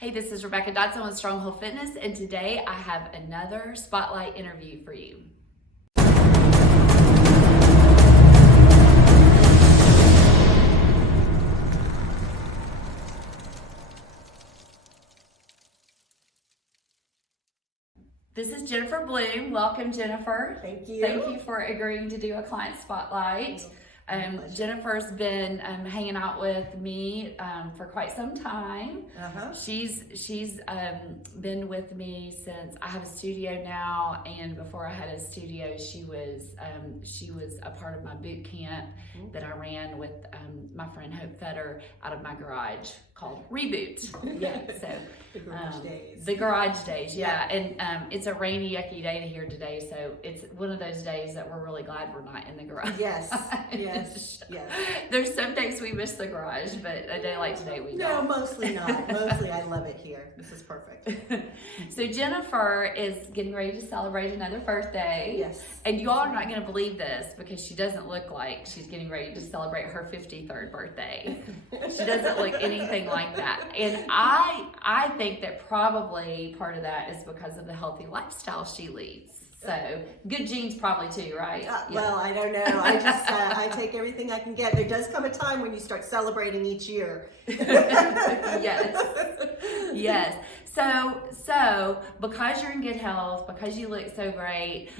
Hey, this is Rebecca Dodson with Stronghold Fitness, and today I have another spotlight interview for you. This is Jennifer Blume. Welcome, Jennifer. Thank you. Thank you for agreeing to do a client spotlight. Jennifer's been hanging out with me for quite some time. She's been with me since I have a studio now, and before I had a studio, she was a part of my boot camp that I ran with my friend Hope Fetter out of my garage called Reboot. Yeah. So the garage days. The garage days, yeah. And it's a rainy, yucky day to here today, so it's one of those days that we're really glad we're not in the garage. Yes. Yes. Yes. There's some days we miss the garage, but a day like today we don't. No, mostly not. Mostly I love it here. This is perfect. So Jennifer is getting ready to celebrate another birthday. Yes. And you all are not going to believe this because she doesn't look like she's getting ready to celebrate her 53rd birthday. She doesn't look anything like that. And I think that probably part of that is because of the healthy lifestyle she leads. So good genes probably too, right? Well, I don't know. I just I take everything I can get. There does come a time when you start celebrating each year. Yes. So because you're in good health, because you look so great,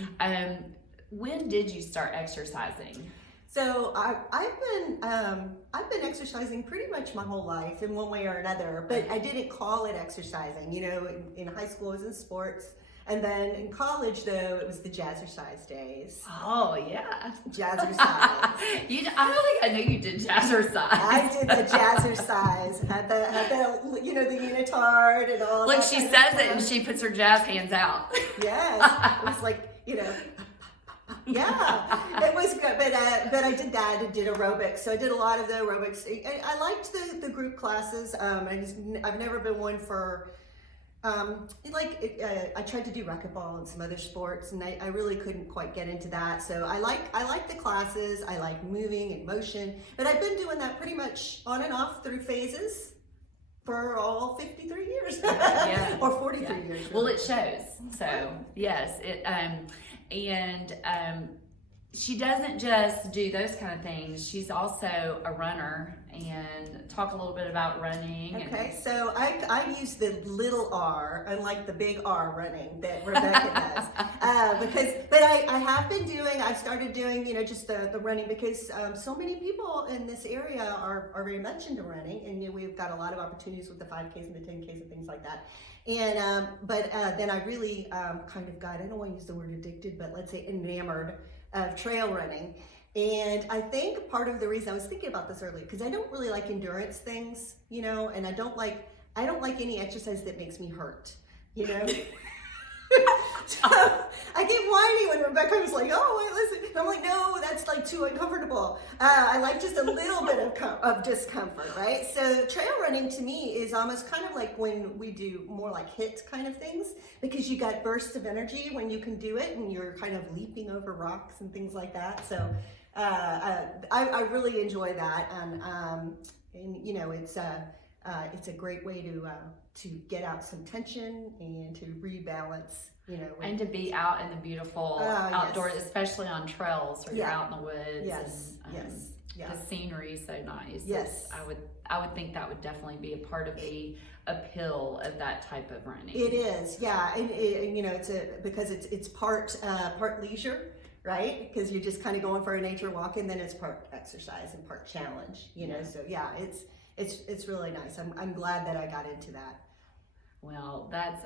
when did you start exercising? So I've been exercising pretty much my whole life in one way or another, but I didn't call it exercising. You know, in high school I was in sports. And then in college, though, it was the jazzercise days. Oh, yeah. Jazzercise. I don't think I knew you did jazzercise. I did the jazzercise. Had the you know, the unitard and all. Look, she says it and she puts her jazz hands out. Yes, it was like, you know. Yeah, it was good, but I did that. I did aerobics, so I did a lot of the aerobics. I liked the group classes. I've never been one for. I tried to do racquetball and some other sports, and I really couldn't quite get into that. So I like the classes. I like moving and motion, but I've been doing that pretty much on and off through phases for all 53 years, or 43 years. Really. Well, it shows. So yes, she doesn't just do those kind of things. She's also a runner, and talk a little bit about running. Okay, so I use the little R, unlike the big R running that Rebecca does. But I started doing, you know, just the running because so many people in this area are very much into running, and you know, we've got a lot of opportunities with the 5Ks and the 10Ks and things like that. And then I really kind of got, I don't want to use the word addicted, but let's say enamored of trail running. And I think part of the reason, I was thinking about this earlier, because I don't really like endurance things, you know, and I don't like any exercise that makes me hurt, you know. So I get whiny when Rebecca was like, "Oh, wait, listen." I'm like, "No, that's like too uncomfortable." I like just a little bit of discomfort, right? So trail running to me is almost kind of like when we do more like HIIT kind of things, because you got bursts of energy when you can do it, and you're kind of leaping over rocks and things like that. So I really enjoy that, and you know, it's a great way to get out some tension and to rebalance, you know. And to be out in the beautiful outdoors, especially on trails where you're out in the woods. Yes. The scenery is so nice. Yes. I would think that would definitely be a part of the appeal of that type of running. It is, yeah, and you know, because it's part leisure, right? Because you're just kind of going for a nature walk, and then it's part exercise and part challenge, you know. So yeah, it's really nice. I'm glad that I got into that. Well, that's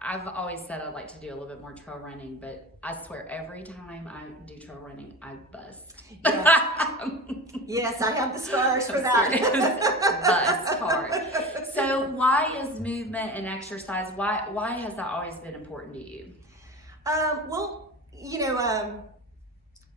I've always said I'd like to do a little bit more trail running, but I swear every time I do trail running, I bust. Yeah. Yes, I have the scars for that. Bust hard. So why is movement and exercise, why has that always been important to you? Well, you know,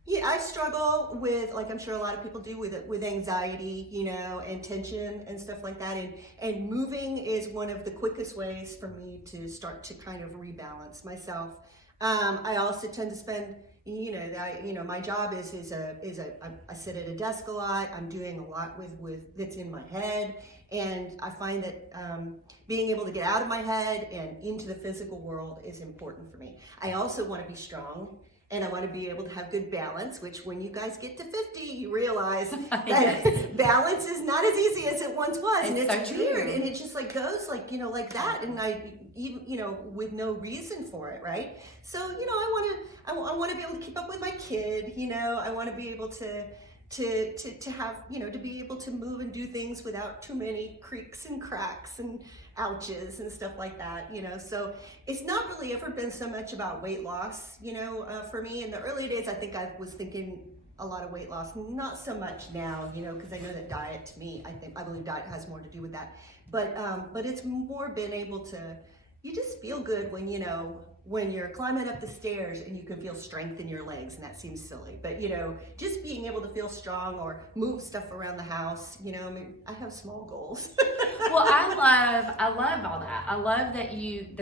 yeah, I struggle with, like I'm sure a lot of people do, with anxiety, you know, and tension and stuff like that. And moving is one of the quickest ways for me to start to kind of rebalance myself. I also tend to spend, you know, my job is I sit at a desk a lot. I'm doing a lot with that's in my head, And I find that being able to get out of my head and into the physical world is important for me. I also want to be strong, and I want to be able to have good balance, which when you guys get to 50, you realize that Yes. balance is not as easy as it once was. And it's so weird. true. And it just like goes like, like that. And even, with no reason for it, right? So, I want to be able to keep up with my kid, I want to be able to have, to be able to move and do things without too many creaks and cracks and ouches and stuff like that, so it's not really ever been so much about weight loss, for me. In the early days, I think I was thinking a lot of weight loss, not so much now, because I know that diet, to me, I believe diet has more to do with that, but it's more been able to, you just feel good when you're climbing up the stairs and you can feel strength in your legs, and that seems silly, but just being able to feel strong or move stuff around the house, I have small goals. Well, I love all that. I love that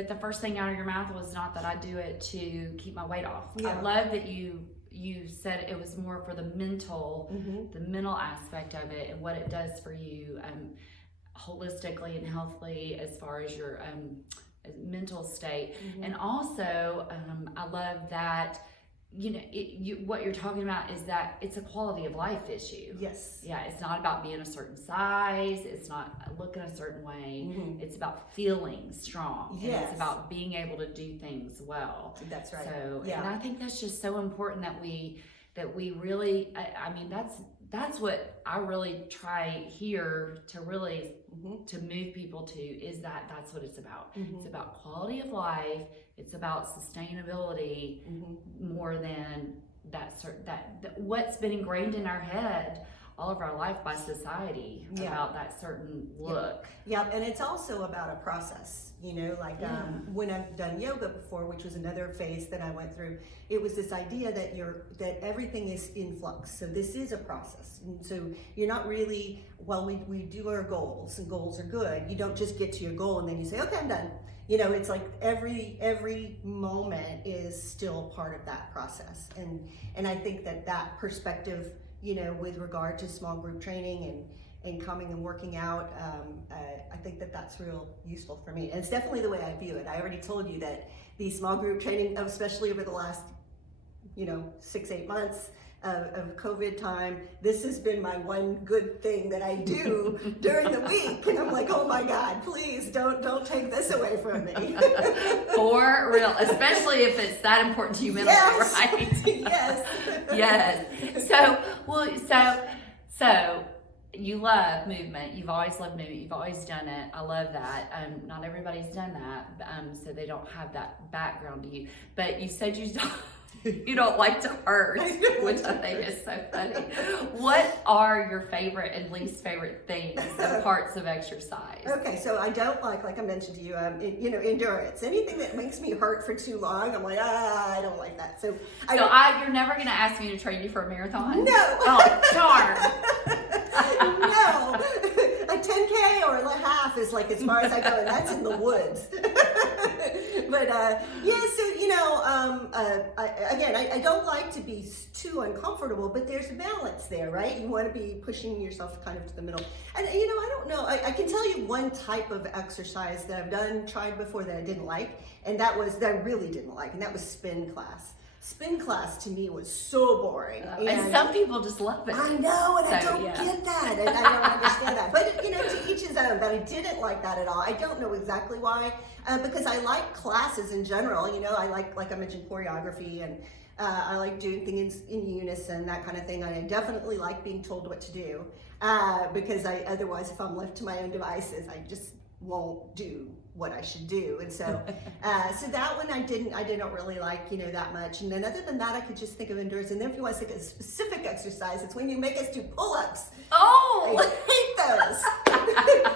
the first thing out of your mouth was not that I do it to keep my weight off. Yeah. I love that you said it was more for the mental aspect of it and what it does for you holistically and healthily as far as your mental state. And also I love that what you're talking about is that it's a quality of life issue. Yes. Yeah, it's not about being a certain size, it's not looking a certain way, it's about feeling strong. Yes. And it's about being able to do things well. That's right. So yeah. and I think that's just so important that we really, I mean, that's what I really try here to really to move people to, is that's what it's about. It's about quality of life. It's about sustainability more than that what's been ingrained in our head all of our life by society about that certain look. Yep, and it's also about a process, when I've done yoga before, which was another phase that I went through, it was this idea that everything is in flux. So this is a process. And so you're not really, we do our goals, and goals are good. You don't just get to your goal and then you say, okay, I'm done. It's like every moment is still part of that process. And I think that perspective, with regard to small group training and coming and working out, I think that's real useful for me. And it's definitely the way I view it. I already told you that the small group training, especially over the last, 6-8 months of COVID time, this has been my one good thing that I do during the week. And I'm like, oh my God, please don't take this away from me. For real, especially if it's that important to you mentally, right? Yes. Yes. So you love movement. You've always loved movement. You've always done it. I love that. Not everybody's done that, so they don't have that background to you. But you said you don't like to hurt, which I think is so funny. What are your favorite and least favorite things and parts of exercise? Okay, so I don't like I mentioned to you, endurance. Anything that makes me hurt for too long, I'm like, I don't like that. So you're never going to ask me to train you for a marathon? No. Oh, darn. No. A 10K or a half is like as far as I go, and that's in the woods. But I don't like to be too uncomfortable, but there's a balance there, right? You want to be pushing yourself kind of to the middle. And I don't know, I can tell you one type of exercise that I've tried before that I didn't like, and that I really didn't like, and that was spin class. Spin class to me was so boring. And some people just love it. I know, and I don't get that. And I don't understand that. But, to each his own. But I didn't like that at all. I don't know exactly why. Because I like classes in general. I like I mentioned, choreography, and I like doing things in unison, that kind of thing. I definitely like being told what to do. Because otherwise, if I'm left to my own devices, I just won't do what I should do. And so so that one I didn't really like, that much. And then other than that, I could just think of endurance. And then if you want to think of a specific exercise, it's when you make us do pull-ups. Oh, I hate those.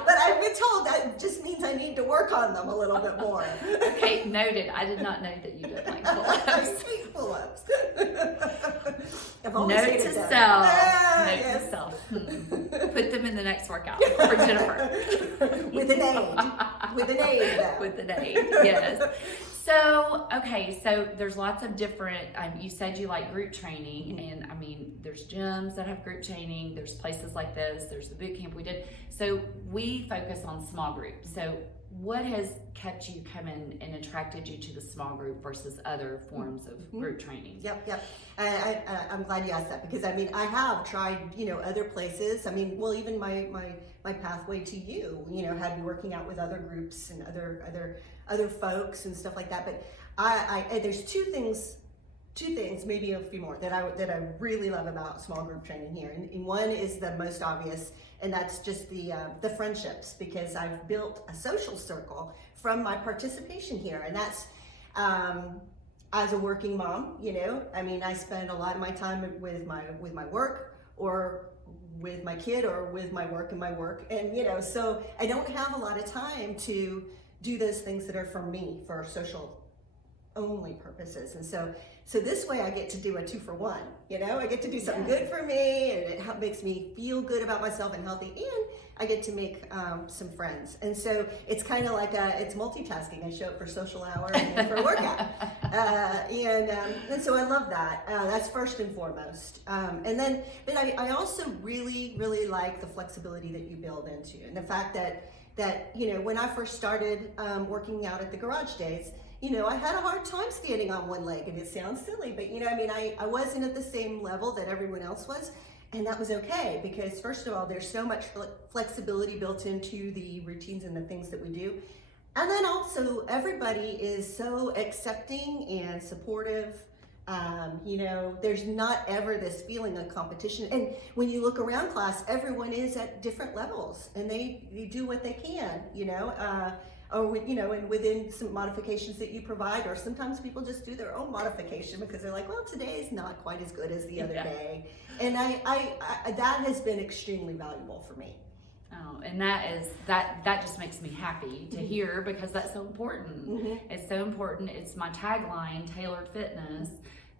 But I've been told that just means I need to work on them a little bit more. Okay, noted. I did not know that you didn't like pull-ups. I hate pull-ups. Note to self. Note to self. Put them in the next workout for Jennifer. With an aid. With an aid, though. With an aid, yes. So, okay, so there's lots of different, you said you like group training, and I mean, there's gyms that have group training, there's places like this, there's the boot camp we did. So we focus on small groups. So what has kept you coming and attracted you to the small group versus other forms of group training? Yep. I'm glad you asked that, because I mean, I have tried, other places. I mean, well, even my pathway to you, had me working out with other groups and other folks and stuff like that. But I there's two things, maybe a few more that I really love about small group training here. And one is the most obvious, and that's just the friendships, because I've built a social circle from my participation here. And that's as a working mom, I mean, I spend a lot of my time with my work, or with my kid, or with my work and my work. And so I don't have a lot of time to do those things that are for me, for social only purposes. And so this way I get to do a 2-for-1, I get to do something good for me, and it makes me feel good about myself and healthy, and I get to make some friends. And so it's kind of like it's multitasking. I show up for social hour and then for workout. And so I love that. That's first and foremost. But I also really, really like the flexibility that you build into, and the fact that when I first started working out at the garage days, I had a hard time standing on one leg, and it sounds silly, but I wasn't at the same level that everyone else was, and that was okay, because first of all, there's so much flexibility built into the routines and the things that we do. And then also, everybody is so accepting and supportive. There's not ever this feeling of competition. And when you look around class, everyone is at different levels, and they do what they can, and within some modifications that you provide, or sometimes people just do their own modification because they're like, well, today is not quite as good as the other day. And I that has been extremely valuable for me. Oh, and that just makes me happy to hear, because that's so important. It's so important. It's my tagline, Tailored Fitness,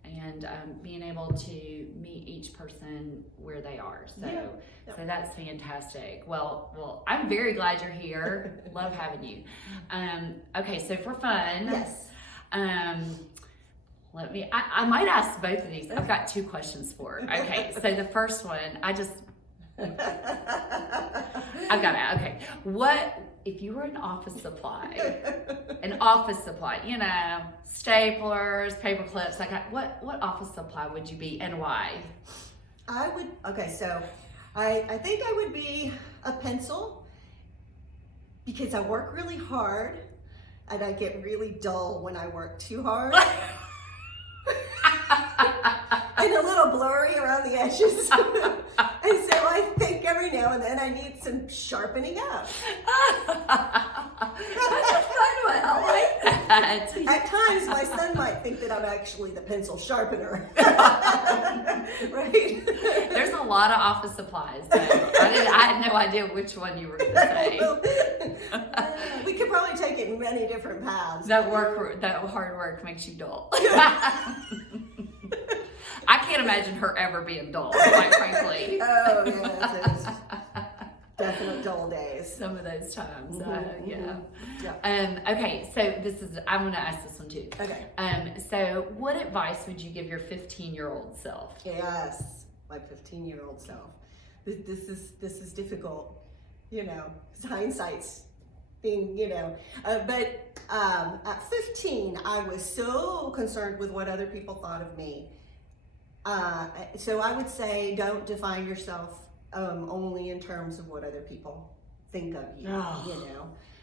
and being able to meet each person where they are. So that's fantastic. Well, I'm very glad you're here. Love having you. Okay, so for fun, yes. I might ask both of these. I've got 2 questions for. Okay, so the first one, I've got it. Okay, what if you were an office supply? Staplers, paper clips. What office supply would you be, and why? I think I would be a pencil, because I work really hard, and I get really dull when I work too hard. And a little blurry around the edges. And so I think every now and then I need some sharpening up. That's a fun one. I like that. At times, my son might think that I'm actually the pencil sharpener. Right? There's a lot of office supplies. So I had no idea which one you were going to say. We could probably take it in many different paths. That hard work makes you dull. I can't imagine her ever being dull, quite frankly. Oh, yes. Definite dull days. Some of those times, okay, so I'm going to ask this one too. Okay. So what advice would you give your 15-year-old self? Yes, my 15-year-old self. This is difficult, hindsight's being, but at 15, I was so concerned with what other people thought of me. So I would say, don't define yourself only in terms of what other people think of you.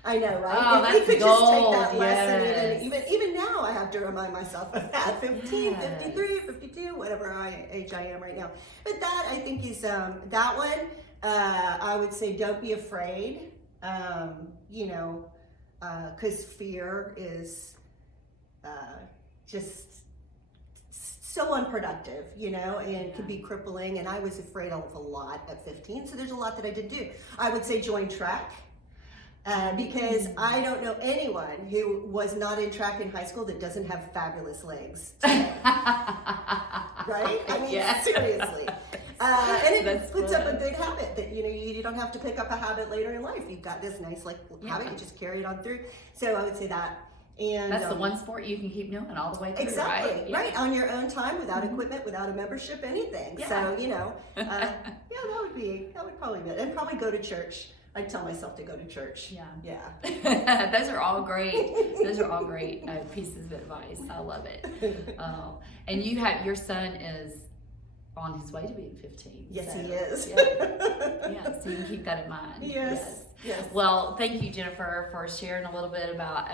I know, right? Oh, if we could gold. just take that lesson, Yes. even now, I have to remind myself of that. 15, 53, 52, whatever age I am right now. But that, I think, is that one. I would say, don't be afraid. Because fear is just so unproductive, and could be crippling. And I was afraid of a lot at 15. So there's a lot that I didn't do. I would say join track. Because I don't know anyone who was not in track in high school that doesn't have fabulous legs today. Right? I mean, seriously. And it puts up a good habit that, you don't have to pick up a habit later in life. You've got this nice habit, you just carry it on through. So I would say that. And that's the one sport you can keep doing all the way through, exactly, right? right, on your own time, without equipment, without a membership, anything. Yeah. So, yeah, that would probably be it. And probably go to church. I tell myself to go to church. Yeah. Those are all great. Those are all great pieces of advice. I love it. And your son is on his way to being 15. Yes, so, he is. Yeah, so you can keep that in mind. Yes. Well, thank you, Jennifer, for sharing a little bit about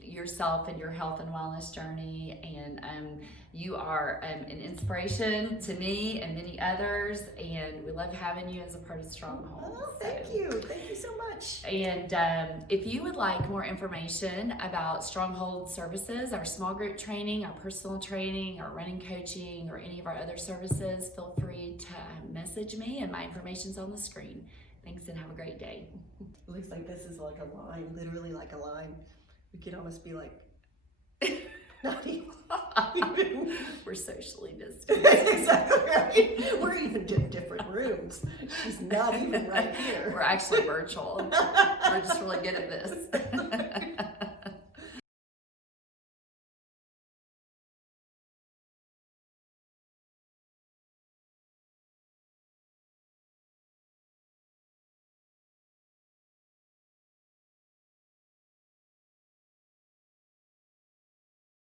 yourself and your health and wellness journey. And you are an inspiration to me and many others. And we love having you as a part of Stronghold. Oh, thank you. Thank you so much. And if you would like more information about Stronghold services, our small group training, our personal training, our running coaching, or any of our other services, feel free to message me, and my information's on the screen. Thanks, and have a great day. It looks like this is like a line, literally like a line. We could almost be like, not even. We're socially distant. Exactly right. We're even in different rooms. She's not even right here. We're actually virtual. We're just really good at this.